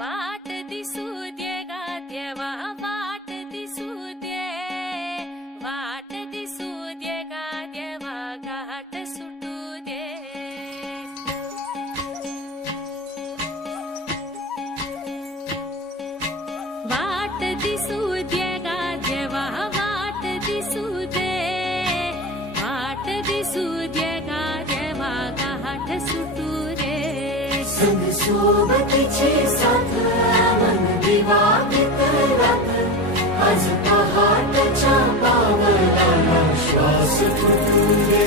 वाट दिसू दे गा देवा वाट दिसू दे वाट दिसू दे गा देवा घाट सुटू दे वाट दिसू दे गा देवा वाट दिसू दे वाट दिसू दे गा देवा घाट सुटू दे संग सोबतीची साथ मन दिवा घेतलात आज पहाटच्या पावलाला श्वास फुटू दे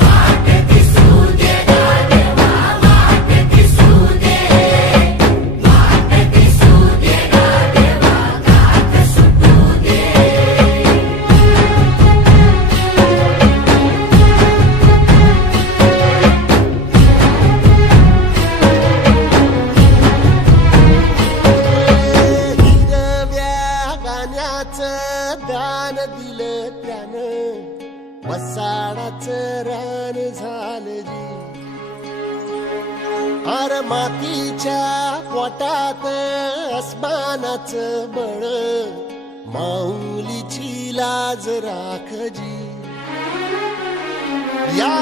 वाट दिसू दे गा देवा वाट दिसू दे वाट दिसू दे गा देवा घाट सुटू दे दान दिलं त्यानं वसाडाचं रान झालं जी अर मातीच्या पोटात अस्मानाचं बळ माऊलीची लाज राखजी या